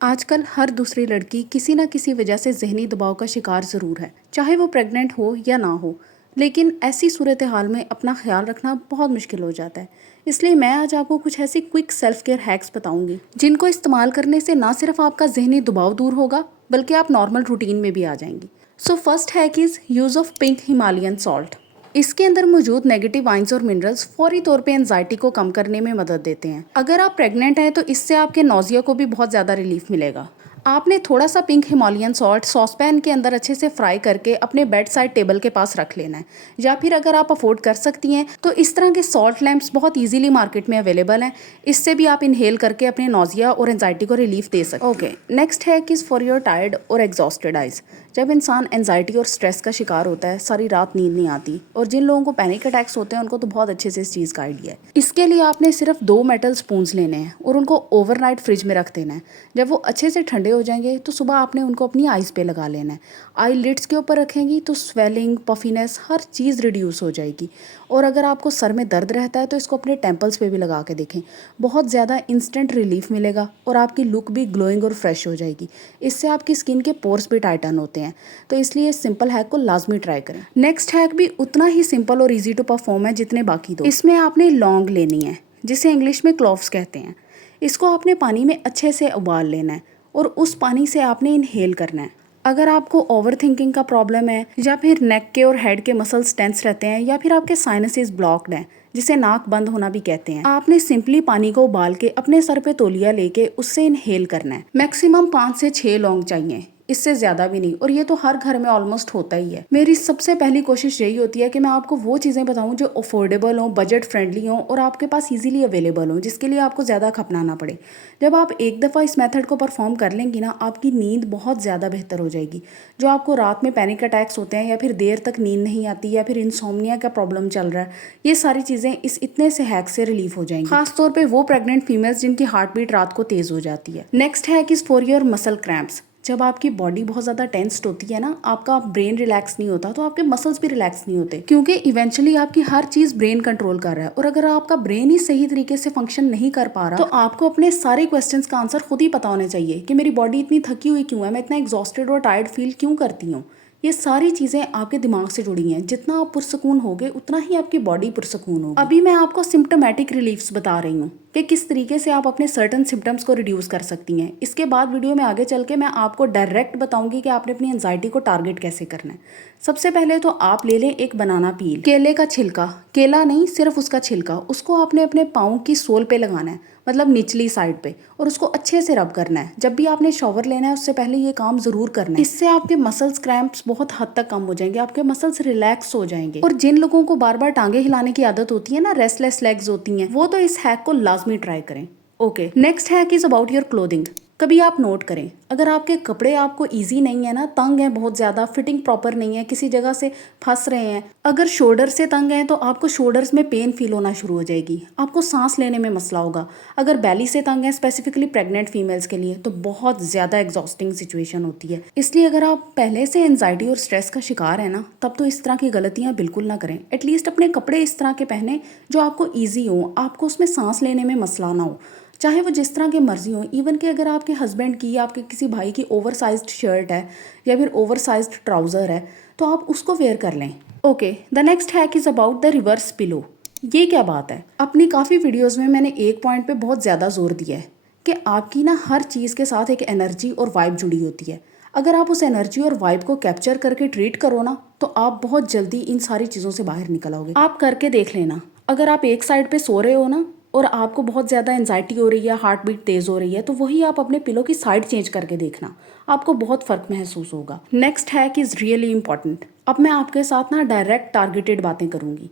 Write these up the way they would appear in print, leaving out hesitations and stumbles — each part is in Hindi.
आजकल हर दूसरी लड़की किसी न किसी वजह से ज़हनी दबाव का शिकार ज़रूर है, चाहे वो प्रेग्नेंट हो या ना हो। लेकिन ऐसी सूरत हाल में अपना ख्याल रखना बहुत मुश्किल हो जाता है। इसलिए मैं आज आपको कुछ ऐसी क्विक सेल्फ केयर हैक्स बताऊंगी, जिनको इस्तेमाल करने से ना सिर्फ आपका ज़हनी दबाव दूर होगा, बल्कि आप नॉर्मल रूटीन में भी आ जाएंगी। So first hack is use of pink Himalayan salt. इसके अंदर मौजूद नेगेटिव आयंस और मिनरल्स फौरी तौर पे एंजाइटी को कम करने में मदद देते हैं। अगर आप प्रेग्नेंट हैं तो इससे आपके नौजिया को भी बहुत ज़्यादा रिलीफ मिलेगा। आपने थोड़ा सा पिंक हिमालयन सॉल्ट सॉसपैन के अंदर अच्छे से फ्राई करके अपने बेड साइड टेबल के पास रख लेना है, या फिर अगर आप अफोर्ड कर सकती हैं तो इस तरह के सॉल्ट लैम्प्स बहुत इजीली मार्केट में अवेलेबल हैं। इससे भी आप इनहेल करके अपने नौजिया और एंजाइटी को रिलीफ दे सकते हैं। Okay, next hack is for your tired और एग्जॉस्टेड आइज। जब इंसान एंजाइटी और स्ट्रेस का शिकार होता है, सारी रात नींद नहीं आती, और जिन लोगों को पैनिक अटैक्स होते हैं उनको तो बहुत अच्छे से इस चीज़ का आइडिया है। इसके लिए आपने सिर्फ 2 मेटल स्पून्स लेने हैं और उनको ओवरनाइट फ्रिज में रख देना है। जब वो अच्छे से ठंडे हो जाएंगे तो सुबह आपने उनको अपनी आइज़ पे लगा लेना है। आई लिड्स के ऊपर रखेंगी तो स्वेलिंग, पफिनेस, हर चीज़ रिड्यूस हो जाएगी। और अगर आपको सर में दर्द रहता है तो इसको अपने टेम्पल्स पे भी लगा के देखें, बहुत ज़्यादा इंस्टेंट रिलीफ मिलेगा और आपकी लुक भी ग्लोइंग और फ्रेश हो जाएगी। इससे आपकी स्किन के पोर्स भी टाइटन होते हैं, तो इसलिए इस सिंपल हैक को लाजमी ट्राई करें। नेक्स्ट हैक भी उतना ही सिंपल और ईजी टू परफॉर्म है जितने बाकी दो। इसमें आपने लौंग लेनी है, जिसे इंग्लिश में क्लोव्स कहते हैं। इसको आपने पानी में अच्छे से उबाल लेना है और उस पानी से आपने इनहेल करना है। अगर आपको ओवर थिंकिंग का प्रॉब्लम है, या फिर नेक के और हेड के मसल्स टेंस रहते हैं, या फिर आपके साइनसेस ब्लॉक्ड हैं, जिसे नाक बंद होना भी कहते हैं, आपने सिंपली पानी को उबाल के अपने सर पे तौलिया लेके उससे इनहेल करना है। मैक्सिमम 5 से 6 लौंग चाहिए, इससे ज़्यादा भी नहीं, और ये तो हर घर में ऑलमोस्ट होता ही है। मेरी सबसे पहली कोशिश यही होती है कि मैं आपको वो चीज़ें बताऊं जो अफोर्डेबल हों, बजट फ्रेंडली हों और आपके पास इजीली अवेलेबल हों, जिसके लिए आपको ज़्यादा खपना ना पड़े। जब आप एक दफ़ा इस मेथड को परफॉर्म कर लेंगी ना, आपकी नींद बहुत ज़्यादा बेहतर हो जाएगी। जो आपको रात में पैनिक अटैक्स होते हैं, या फिर देर तक नींद नहीं आती, या फिर इंसोम्निया का प्रॉब्लम चल रहा है, ये सारी चीज़ें इस इतने से हैक से रिलीफ हो जाएंगी। खासतौर पर वो प्रेग्नेंट फीमेल्स जिनकी हार्ट बीट रात को तेज़ हो जाती है। Next hack is for your muscle cramps. जब आपकी बॉडी बहुत ज़्यादा टेंस्ड होती है ना, आपका ब्रेन रिलैक्स नहीं होता, तो आपके मसल्स भी रिलैक्स नहीं होते, क्योंकि इवेंचुअली आपकी हर चीज़ ब्रेन कंट्रोल कर रहा है। और अगर आपका ब्रेन ही सही तरीके से फंक्शन नहीं कर पा रहा, तो आपको अपने सारे क्वेश्चंस का आंसर खुद ही पता होना चाहिए कि मेरी बॉडी इतनी थकी हुई क्यों है, मैं इतना एग्जॉस्टेड और टायर्ड फील क्यों करती हूँ। ये सारी चीज़ें आपके दिमाग से जुड़ी हैं। जितना आप पुरसकून होगे, उतना ही आपकी बॉडी पुरसकून होगी। अभी मैं आपको सिम्टोमेटिक रिलीफ्स बता रही हूँ कि किस तरीके से आप अपने सर्टन सिम्टम्स को रिड्यूस कर सकती हैं। इसके बाद वीडियो में आगे चल के मैं आपको डायरेक्ट बताऊंगी कि आपने अपनी एंजाइटी को टारगेट कैसे करना है। सबसे पहले तो आप ले लें एक बनाना पील, केले का छिलका, केला नहीं सिर्फ उसका छिलका, उसको आपने अपने पाँव की सोल पे लगाना है, मतलब निचली साइड पे, और उसको अच्छे से रब करना है। जब भी आपने शॉवर लेना है उससे पहले ये काम जरूर करना है। इससे आपके मसल्स क्रैम्प्स बहुत हद तक कम हो जाएंगे, आपके मसल्स रिलैक्स हो जाएंगे। और जिन लोगों को बार बार टांगे हिलाने की आदत होती है ना, रेस्टलेस लेग्स होती हैं, वो तो इस हैक को लाजमी ट्राई करें। Okay, next hack is about your clothing. कभी आप नोट करें, अगर आपके कपड़े आपको इजी नहीं है ना, तंग है बहुत ज़्यादा, फिटिंग प्रॉपर नहीं है, किसी जगह से फंस रहे हैं, अगर शोल्डर से तंग है तो आपको शोल्डर्स में पेन फील होना शुरू हो जाएगी, आपको सांस लेने में मसला होगा। अगर बैली से तंग है, स्पेसिफिकली प्रेग्नेंट फीमेल्स के लिए, तो बहुत ज़्यादा एग्जॉस्टिंग सिचुएशन होती है। इसलिए अगर आप पहले से एंजाइटी और स्ट्रेस का शिकार है ना, तब तो इस तरह की गलतियाँ बिल्कुल ना करें। एटलीस्ट अपने कपड़े इस तरह के पहने जो आपको ईजी हो, आपको उसमें सांस लेने में मसला ना हो, चाहे वो जिस तरह के मर्जी हो। इवन कि अगर आपके हस्बैंड की, आपके किसी भाई की ओवरसाइज्ड शर्ट है या फिर ओवरसाइज्ड ट्राउज़र है, तो आप उसको वेयर कर लें। Okay, the next hack is about the reverse pillow. ये क्या बात है, अपनी काफ़ी वीडियोज़ में मैंने एक पॉइंट पे बहुत ज़्यादा जोर दिया है कि आपकी ना हर चीज़ के साथ एक एनर्जी और वाइब जुड़ी होती है। अगर आप उस एनर्जी और वाइब को कैप्चर करके ट्रीट करो ना, तो आप बहुत जल्दी इन सारी चीज़ों से बाहर निकल आओगे। आप करके देख लेना। अगर आप एक साइड पे सो रहे हो ना और आपको बहुत ज़्यादा एंजाइटी हो रही है, हार्ट बीट तेज़ हो रही है, तो वही आप अपने पिलो की साइड चेंज करके देखना, आपको बहुत फ़र्क महसूस होगा। Next hack is really important. अब मैं आपके साथ ना डायरेक्ट टारगेटेड बातें करूँगी।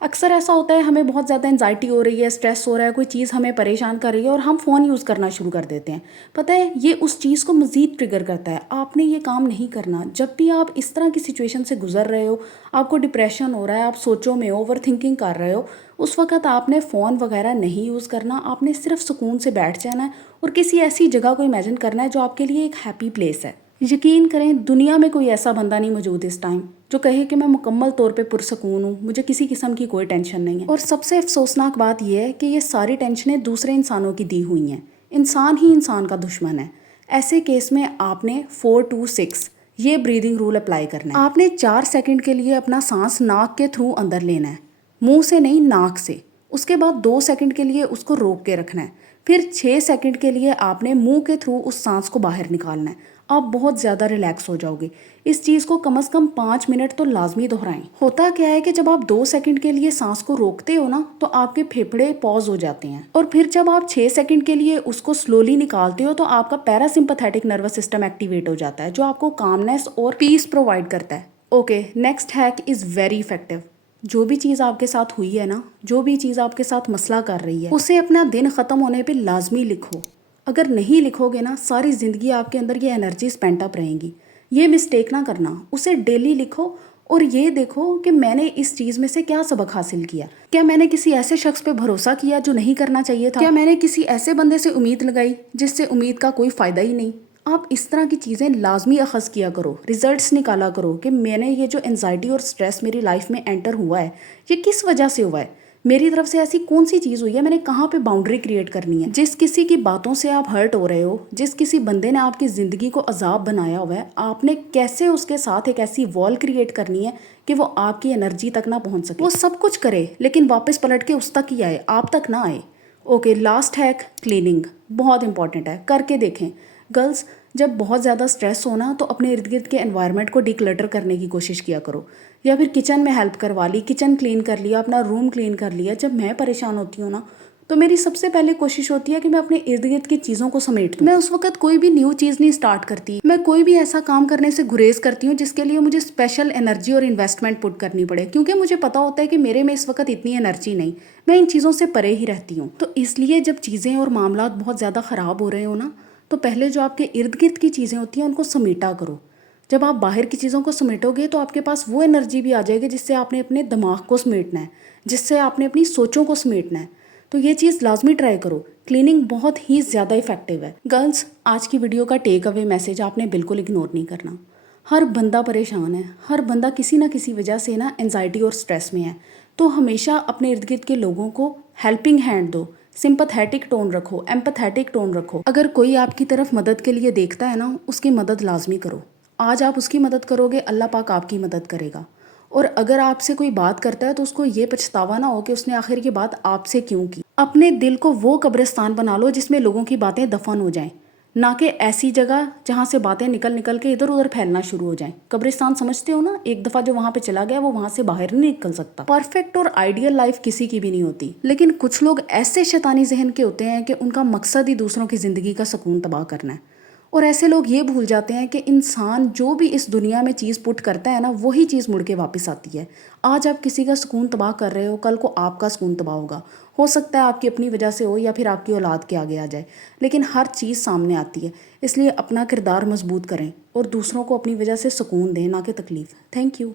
अक्सर ऐसा होता है, हमें बहुत ज़्यादा एंजाइटी हो रही है, स्ट्रेस हो रहा है, कोई चीज़ हमें परेशान कर रही है और हम फ़ोन यूज़ करना शुरू कर देते हैं। पता है, ये उस चीज़ को मज़ीद ट्रिगर करता है। आपने ये काम नहीं करना। जब भी आप इस तरह की सिचुएशन से गुजर रहे हो, आपको डिप्रेशन हो रहा है, आप सोचों में ओवर थिंकिंग कर रहे हो, उस वक्त आपने फ़ोन वगैरह नहीं यूज़ करना। आपने सिर्फ सुकून से बैठ जाना है और किसी ऐसी जगह को इमेजिन करना है जो आपके लिए एक हैप्पी प्लेस है। यकीन करें, दुनिया में कोई ऐसा बंदा नहीं मौजूद इस टाइम जो कहे कि मैं मुकम्मल तौर पे पुरसकून हूँ, मुझे किसी किस्म की कोई टेंशन नहीं है। और सबसे अफसोसनाक बात यह है कि ये सारी टेंशनें दूसरे इंसानों की दी हुई हैं। इंसान ही इंसान का दुश्मन है। ऐसे केस में आपने 4-2-6 ये ब्रीदिंग रूल अप्लाई करना है। आपने 4 सेकंड के लिए अपना सांस नाक के थ्रू अंदर लेना है, मुंह से नहीं, नाक से। उसके बाद 2 सेकंड के लिए उसको रोक के रखना है। फिर 6 सेकंड के लिए आपने मुंह के थ्रू उस सांस को बाहर निकालना है। आप बहुत ज़्यादा रिलैक्स हो जाओगे। इस चीज़ को कम से कम 5 मिनट तो लाजमी दोहराएं। होता क्या है कि जब आप 2 सेकंड के लिए सांस को रोकते हो ना, तो आपके फेफड़े पॉज हो जाते हैं, और फिर जब आप 6 सेकंड के लिए उसको स्लोली निकालते हो तो आपका पैरासिम्पैथेटिक नर्वस सिस्टम एक्टिवेट हो जाता है, जो आपको कामनेस और पीस प्रोवाइड करता है। Okay, next hack is very effective. जो भी चीज़ आपके साथ हुई है ना, जो भी चीज़ आपके साथ मसला कर रही है, उसे अपना दिन ख़त्म होने पे लाजमी लिखो। अगर नहीं लिखोगे ना, सारी ज़िंदगी आपके अंदर ये एनर्जी स्पेंट अप रहेंगी। ये मिस्टेक ना करना, उसे डेली लिखो और ये देखो कि मैंने इस चीज़ में से क्या सबक हासिल किया। क्या मैंने किसी ऐसे शख्स पे भरोसा किया जो नहीं करना चाहिए था? क्या मैंने किसी ऐसे बंदे से उम्मीद लगाई जिससे उम्मीद का कोई फ़ायदा ही नहीं? आप इस तरह की चीज़ें लाजमी अखज़ किया करो, रिजल्ट्स निकाला करो कि मैंने ये जो एनजाइटी और स्ट्रेस मेरी लाइफ में एंटर हुआ है, ये किस वजह से हुआ है, मेरी तरफ से ऐसी कौन सी चीज़ हुई है, मैंने कहाँ पे बाउंड्री क्रिएट करनी है। जिस किसी की बातों से आप हर्ट हो रहे हो, जिस किसी बंदे ने आपकी ज़िंदगी को अजाब बनाया हुआ है, आपने कैसे उसके साथ एक ऐसी वॉल क्रिएट करनी है कि वो आपकी एनर्जी तक ना पहुँच सके। वो सब कुछ करे लेकिन वापस पलट के उस तक ही आए, आप तक ना आए। ओके, लास्ट हैक क्लीनिंग, बहुत इंपॉर्टेंट है, करके देखें। गर्ल्स, जब बहुत ज़्यादा स्ट्रेस हो ना, तो अपने इर्द गिर्द के एनवायरनमेंट को डिक्लटर करने की कोशिश किया करो, या फिर किचन में हेल्प करवा ली, किचन क्लीन कर लिया, अपना रूम क्लीन कर लिया। जब मैं परेशान होती हूँ ना, तो मेरी सबसे पहले कोशिश होती है कि मैं अपने इर्द गिर्द की चीज़ों को समेट दूँ। मैं उस वक्त कोई भी न्यू चीज़ नहीं स्टार्ट करती, मैं कोई भी ऐसा काम करने से गुरेज करती हूँ जिसके लिए मुझे स्पेशल एनर्जी और इन्वेस्टमेंट पुट करनी पड़े, क्योंकि मुझे पता होता है कि मेरे में इस वक्त इतनी एनर्जी नहीं, मैं इन चीज़ों से परे ही रहती हूँ। तो इसलिए जब चीज़ें और मामला बहुत ज़्यादा ख़राब हो रहे हो ना, तो पहले जो आपके इर्द गिर्द की चीज़ें होती हैं उनको समेटा करो। जब आप बाहर की चीज़ों को समेटोगे तो आपके पास वो एनर्जी भी आ जाएगी जिससे आपने अपने दिमाग को समेटना है, जिससे आपने अपनी सोचों को समेटना है। तो ये चीज़ लाजमी ट्राई करो। क्लीनिंग बहुत ही ज़्यादा इफेक्टिव है। गर्ल्स, आज की वीडियो का टेक अवे मैसेज आपने बिल्कुल इग्नोर नहीं करना। हर बंदा परेशान है, हर बंदा किसी ना किसी वजह से ना एंजाइटी और स्ट्रेस में है। तो हमेशा अपने इर्द गिर्द के लोगों को हेल्पिंग हैंड दो, सिंपैथेटिक टोन रखो, एम्पैथेटिक टोन रखो। अगर कोई आपकी तरफ मदद के लिए देखता है ना, उसकी मदद लाजमी करो। आज आप उसकी मदद करोगे, अल्लाह पाक आपकी मदद करेगा। और अगर आपसे कोई बात करता है तो उसको ये पछतावा ना हो कि उसने आखिर ये बात आपसे क्यों की। अपने दिल को वो कब्रिस्तान बना लो जिसमें लोगों की बातें दफन हो जाएं, ना कि ऐसी जगह जहाँ से बातें निकल निकल के इधर उधर फैलना शुरू हो जाएं। कब्रिस्तान समझते हो ना, एक दफ़ा जो वहाँ पे चला गया वो वहाँ से बाहर नहीं निकल सकता। परफेक्ट और आइडियल लाइफ किसी की भी नहीं होती, लेकिन कुछ लोग ऐसे शैतानी जहन के होते हैं कि उनका मकसद ही दूसरों की ज़िंदगी का सुकून तबाह करना है। और ऐसे लोग ये भूल जाते हैं कि इंसान जो भी इस दुनिया में चीज़ पुट करता है ना, वही चीज़ मुड़ के वापस आती है। आज आप किसी का सुकून तबाह कर रहे हो, कल को आपका सुकून तबाह होगा। हो सकता है आपकी अपनी वजह से हो या फिर आपकी औलाद के आगे आ जाए, लेकिन हर चीज़ सामने आती है। इसलिए अपना किरदार मजबूत करें और दूसरों को अपनी वजह से सुकून दें, ना कि तकलीफ। Thank you.